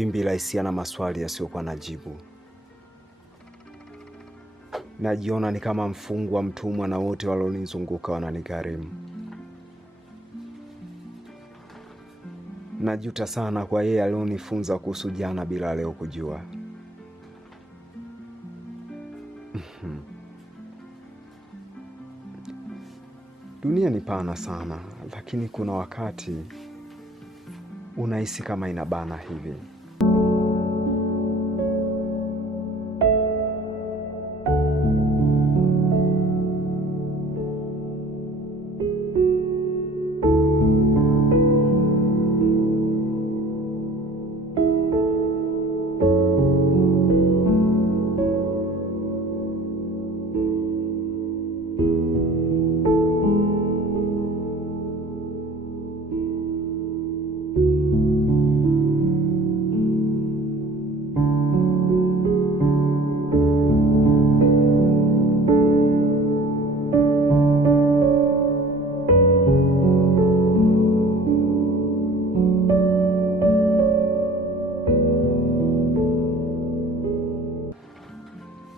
wimbi la hisia na maswali yasiyokuwa na jibu. Najiona ni kama mfungwa mtumwa na wote walionizunguka wananigharimu. Najuta sana kwa yeye alionifunza kuhusu jana bila leo kujua. Dunia ni pana sana, lakini kuna wakati unahisi kama inabana hivi.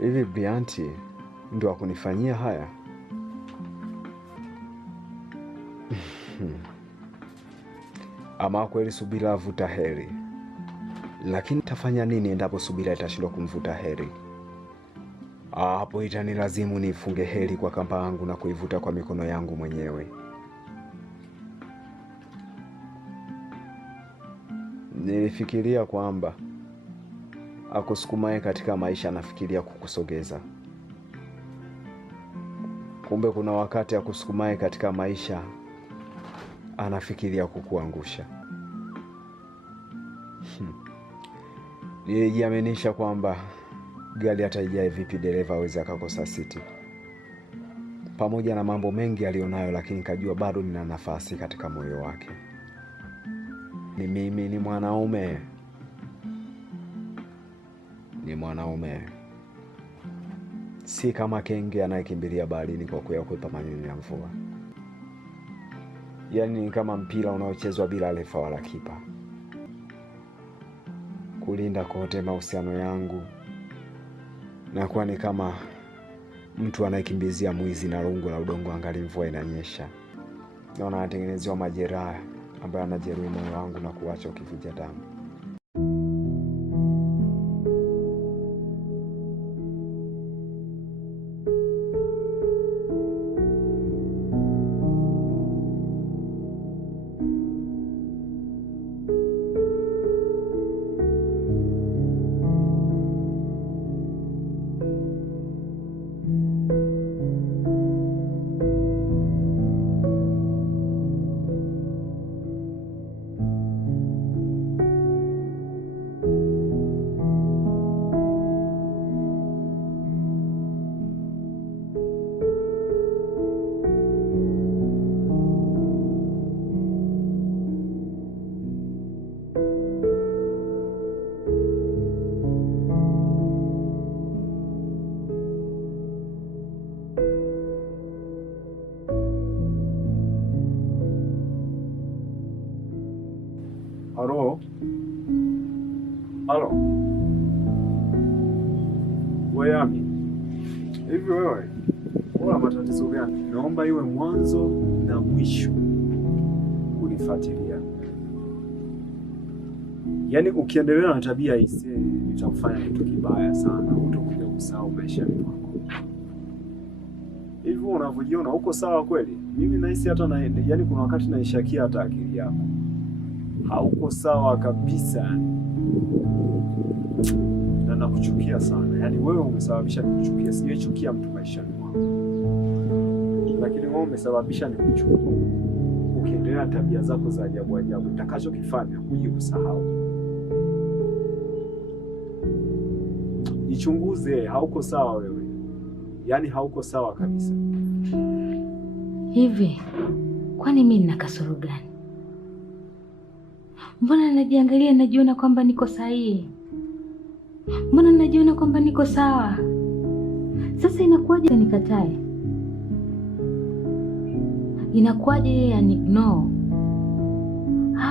Hivi Brianti ndio akunifanyia haya? Ama kweli subira vuta heri. Lakini tafanya nini endapo subira itashindwa kumvuta heri? Hapo itanilazimu nifunge heri kwa kamba yangu na kuivuta kwa mikono yangu mwenyewe. Nilifikiria kwamba akusukumaye katika maisha anafikiria kukusogeza. Kumbe kuna wakati akusukumaye katika maisha anafikiria kukuangusha. Nilijiaminisha kwamba gari hata ijae vipi dereva aweza akakosa siti. Pamoja na mambo mengi alionayo, lakini kajua bado nina nafasi katika moyo wake. Mimi ni mwanaume. Ni mwanaume. Si kama kenge anayekimbilia baharini kwa kuyakwepa manyunyu ya mvua. Yaani ni kama mpira unaochezwa bila refa wala kipa. Kulinda kote mahusiano yangu na kuwa ni kama mtu anayekimbizia mwizi na rungu la udongo angali mvua inanyesha. Naona anatengenezewa majeraha ambayo anajeruhi moyo wangu na kuacha ukivuja damu. Halo. Weyami. Hivi wewe, una matatizo gani? Naomba iwe mwanzo na mwisho unifuatilia. Yaani ukiendelea na tabia hii nitakufanya kitu kibaya sana. Utakuja kusahau maisha yako. Hivi unavyojiona uko sawa kweli? Mimi nahisi hata yaani kuna wakati naishakia hata akili yako. Hauko sawa kabisa. Na nakuchukia sana. Yaani wewe umesababisha nikuchukie. Sijachukia mtu maishani mwangu. Lakini wewe umesababisha nikuchukie. Ukiendelea tabia zako za ajabu ajabu, nitakachokifanya huji kusahau. Jichunguze, hauko sawa wewe. Yaani hauko sawa kabisa. Hivi, kwani mimi nina kasoro gani? Mbona najiangalia najiona kwamba niko sahihi? Mbona najiona kwamba niko sawa? Sasa inakuwaje nikatae? Inakuwaje yeye anignore?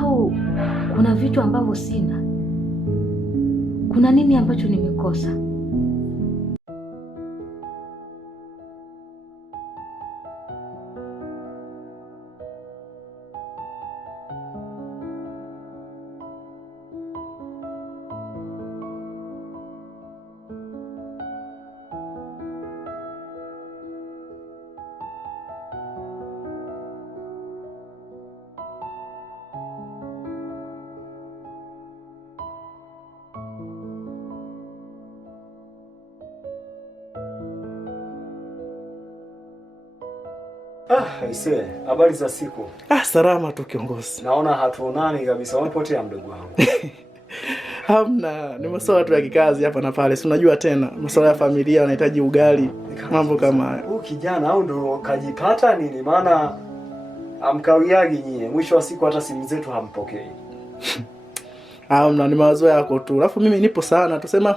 Au kuna vitu ambavyo sina? kuna nini ambacho nimekosa? Aisee, habari za siku? Salama tu kiongozi. Naona hatuonani kabisa, umepotea mdogo wangu. Hamna, ni masuala tu ya kikazi hapa na pale. Si unajua tena, masuala ya familia wanahitaji ugali, mambo kama hayo. Huyu kijana au ndo kajipata nini? Maana amkawiagi nyie. Mwisho wa siku hata simu zetu hampokei. Hamna, ni mawazo yako tu. Alafu mimi nipo sana, tusema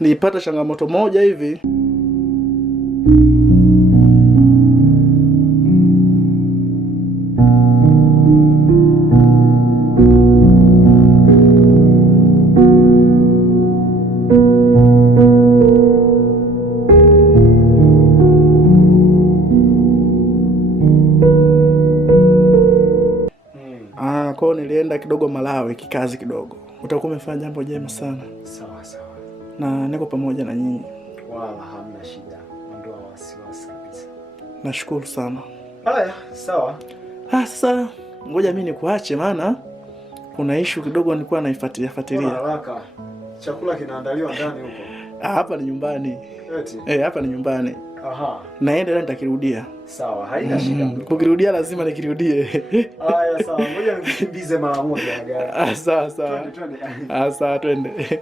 nilipata changamoto moja hivi. Kwao nilienda kidogo Malawi kikazi kidogo. Utakuwa umefanya jambo jema sana. Sawa sawa. Na niko pamoja na nyinyi. Wala hamna shida. Ondoa wasiwasi kabisa. Nashukuru sana. Haya, sawa. Sasa ngoja mimi nikuache maana kuna issue kidogo nilikuwa naifuatilia. Haraka. Chakula kinaandaliwa ndani huko. Hapa ni nyumbani. Eti? Hapa ni nyumbani. Aha. Naenda leo nitakirudia. Sawa, haina shida. Kukirudia lazima nikirudie. Haya sawa, ngoja nikukimbize mara moja gari. Sawa. Twende. Sawa, twende.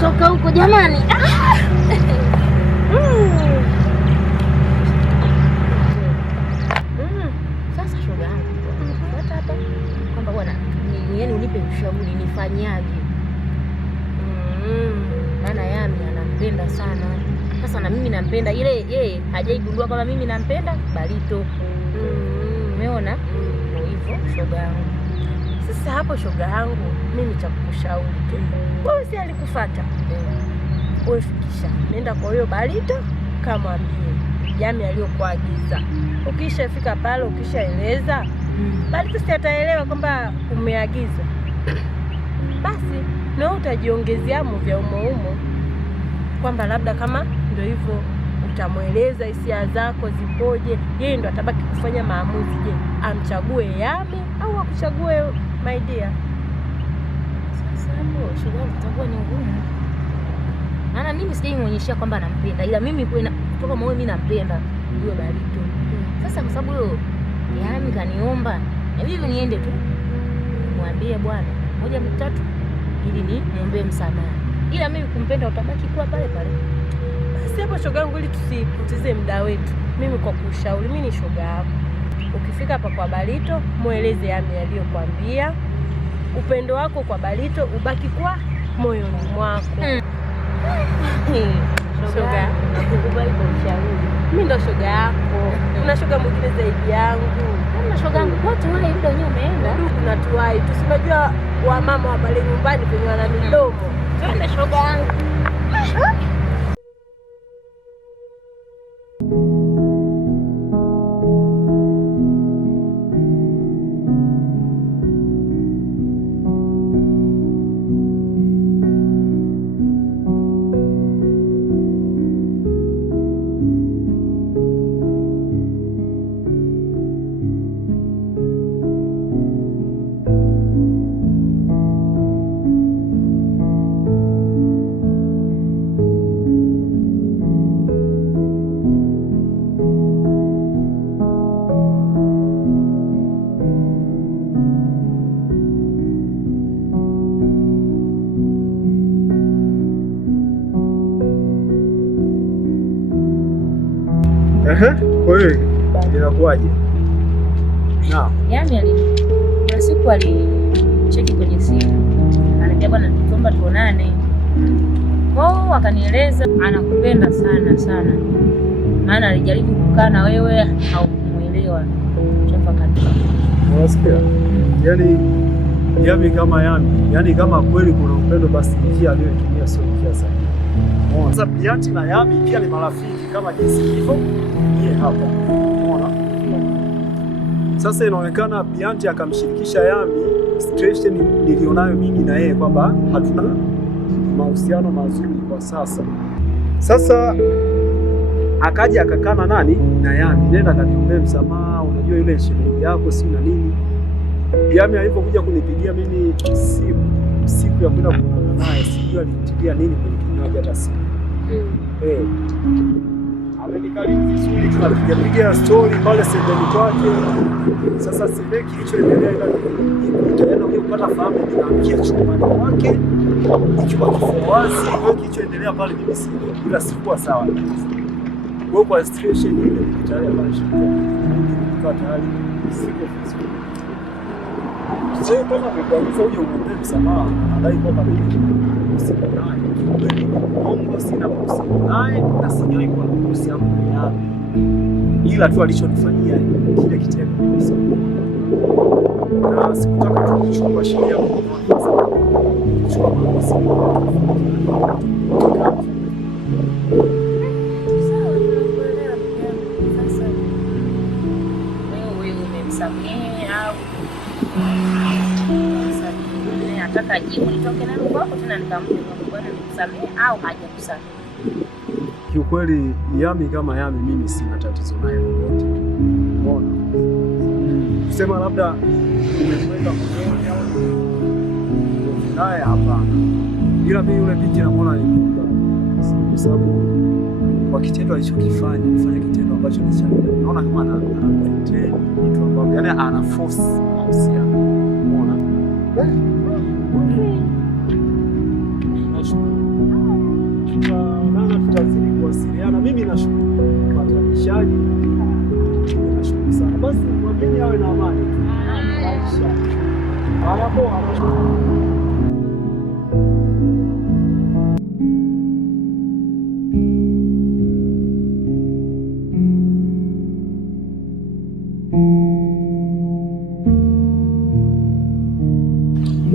Toka huko jamani. Sasa shoga yangu hata hapa kwamba bwana yaani unipe ushauri nifanyaje? Maana Yami anampenda sana. Sasa na mimi nampenda, ile yeye hajaigundua kama mimi nampenda Balito. Umeona? Ndio hivyo shoga yangu. Sasa hapo shoga yangu mimi nitakushauri tu. Wewe si alikufuata. Wewe fikisha. Nenda kwa hiyo Balito kama ambie Yami aliyokuagiza. Ukishafika pale ukishaeleza, Balito si ataelewa kwamba umeagiza. Basi na utajiongezea vya umo kwamba labda kama ndio hivyo utamweleza hisia zako zipoje, yeye ndo atabaki kufanya maamuzi. Je, amchague Yami au akuchague my dear? Sasa hapo shughuli itakuwa ni ngumu. Maana mimi sijamuonyeshia kwamba nampenda, ila mimi kutoka moyo mimi nampenda huyo Balito. Sasa kwa sababu huyo Yami kaniomba, na mimi niende tu mwambie bwana 1 2 3 ili ni muombe msamaha. Ila mimi kumpenda utabaki kuwa pale pale. Basi hapo shoga yangu, ili tusipoteze muda wetu, mimi kwa kushauri, mimi ni shoga yako. Ukifika hapa kwa Balito, mueleze Yami aliyokuambia. Upendo wako kwa Balito ubaki kwa moyoni mwako. Shoga, nakukubali kwa ushauri. Mimi ndo shoga yako. Kuna shoga mwingine zaidi yangu. Kama shoga yangu wote wale muda wenyewe umeenda. Ndugu natuwai. Tusimajua wa mama wa pale nyumbani kwenye wana midomo. Twende shoga yangu. Kwa hiyo inakuwaje? Naam. Yaani kuna siku alicheki kwenye simu. Ananiambia bwana, tuomba tuonane. Kwao akanieleza anakupenda sana sana. Maana alijaribu kukaa na wewe au kumuelewa. Unasikia? Yaani kama Yami kama kweli kuna upendo, basi njia aliyotumia sio njia sahihi. Sasa Bianti na Yami pia ni marafiki kama jinsi hivyo yeye hapa. Unaona? Sasa inaonekana Bianti akamshirikisha Yami situation nilionayo mimi na yeye kwamba hatuna mahusiano mazuri kwa sasa. Sasa akaja akakana nani na Yami, nenda kaniombee msamaha, unajua ile shemeji yako si na nini. Yami alipokuja kunipigia mimi siku ya kwenda kuonana naye, sijui alinitilia nini kwenye kinywaji hata siku. Amenikarimu vizuri, tunapiga story pale sebeni kwake. Sasa sile kilichoendelea itaenda kupata fahamu, ninaamkia chumbani kwake ikiwa kifua wazi. Kwa kilichoendelea pale mimi si bila sikuwa sawa. Kwa situation ile tayari ameshakuwa tayari siko vizuri. Sasa kama amekuagiza uje umwombe msamaha, anadai kwamba mimi sina naye. Mungu sina mahusiano naye na sijawahi kuwa na mahusiano naye. Ila tu alichonifanyia kile kitendo mimi sasa. Na sikutaka kuchukua sheria mkononi kwa sababu kuchukua maamuzi. Nataka jibu nitoke nalo kwako tena nikamwambia bwana nikusamehe au hajakusamehe. Kiukweli Yami kama Yami mimi sina tatizo naye lolote. Umeona? Kusema labda umemweka moyoni au naye hapana. Ila mimi yule binti namuona ni mkubwa. Kwa sababu kwa kitendo alichokifanya, kufanya kitendo ambacho ni cha naona kama ana pretend vitu ambavyo yani ana force mahusiano. Umeona? Tutazidi kuwasiliana. Mimi nashukuru patanishaji, nashukuru sana. Basi mwambieni awe na amani. Aisha anapoa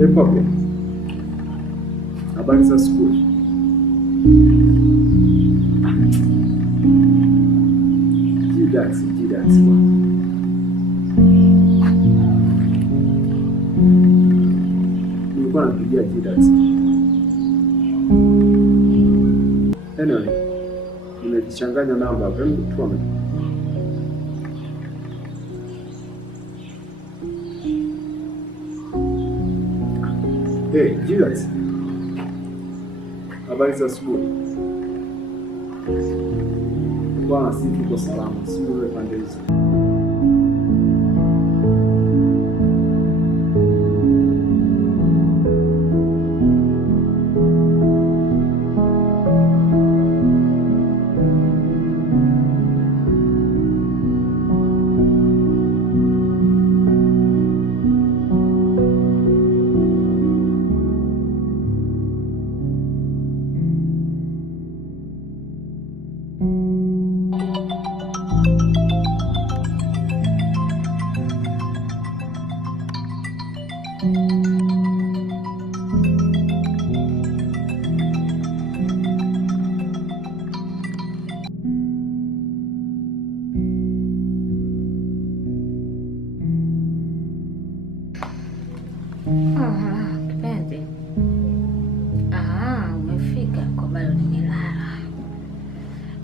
Epoke. Habari za siku. Jidax bwana. Nilikuwa napigia Jidax. Anyway, nimejichanganya namba hapo, hebu tuone. Hey, Jidax. Habari za asubuhi. Bwana, si tuko salama, si wewe pande hizo.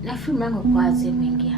Nafikiri mlango kwa sehemu nyingine.